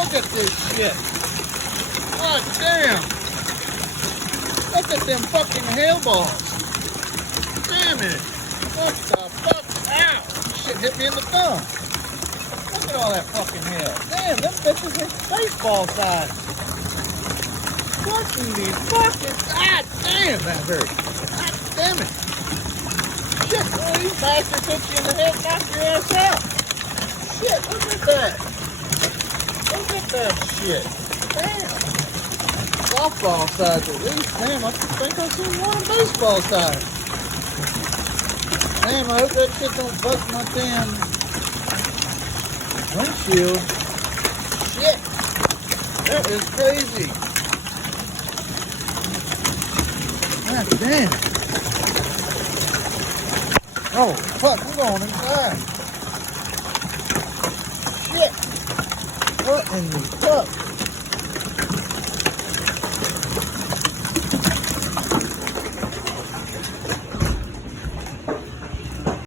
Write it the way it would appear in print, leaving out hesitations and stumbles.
Look at this shit. God damn. Look at them fucking hail balls. Damn it. What the fuck? Ow. Shit hit me in the thumb. Look at all that fucking hail. Damn, them bitches are baseball size. What in the fucking... God damn, that hurt. God damn it. Shit, one of these bastards hit you in the head and knock your ass out. Shit, look at that. Look at that shit. Damn. Softball size at least. Damn, I think I've seen one baseball size. Damn, I hope that shit don't bust my damn windshield. Shit. That is crazy. God damn. Oh, fuck, I'm going inside. Shit. What in the fuck?